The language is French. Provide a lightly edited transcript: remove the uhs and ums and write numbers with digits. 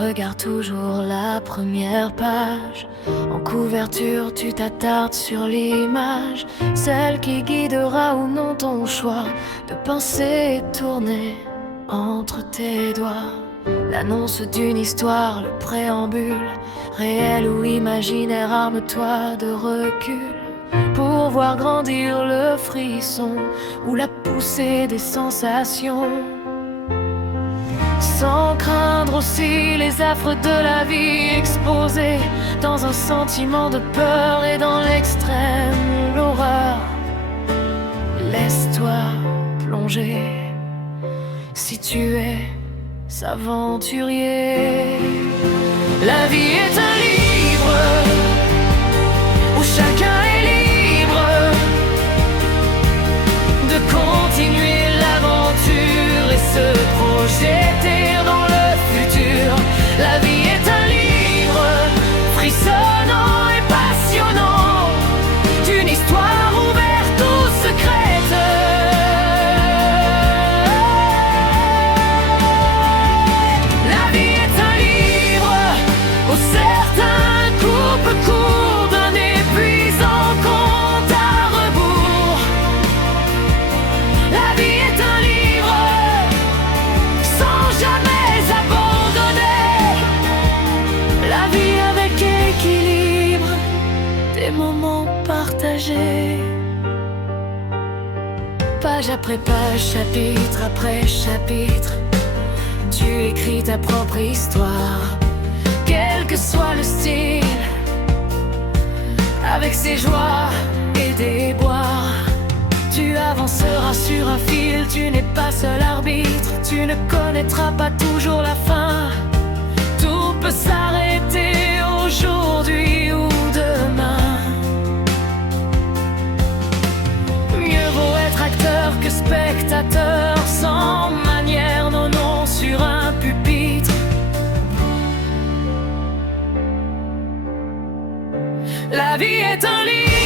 regardes toujours la première page. En couverture, tu t'attardes sur l'image, celle qui guidera ou non ton choix de penser et tourner entre tes doigts. L'annonce d'une histoire, le préambule, réel ou imaginaire, arme-toi de recul pour voir grandir le frisson ou la poussée des sensations, sans craindre aussi les affres de la vie, exposés dans un sentiment de peur et dans l'extrême l'horreur. Laisse-toi plonger si tu es aventurier. La vie est un livre où chacun est libre de continuer l'aventure et se projeter dans le futur. La vie est un livre frissonnant et passionnant, d'une histoire ouverte ou secrète. Cours d'un épuisant compte à rebours. La vie est un livre sans jamais abandonner. La vie avec équilibre, des moments partagés. Page après page, chapitre après chapitre, tu écris ta propre histoire, quel que soit le style, avec ses joies et déboires. Tu avanceras sur un fil, tu n'es pas seul arbitre, tu ne connaîtras pas toujours la fin. Tout peut s'arrêter aujourd'hui ou demain. Mieux vaut être acteur que spectateur, sans manière, non, non, sur un pupitre. La vie est un livre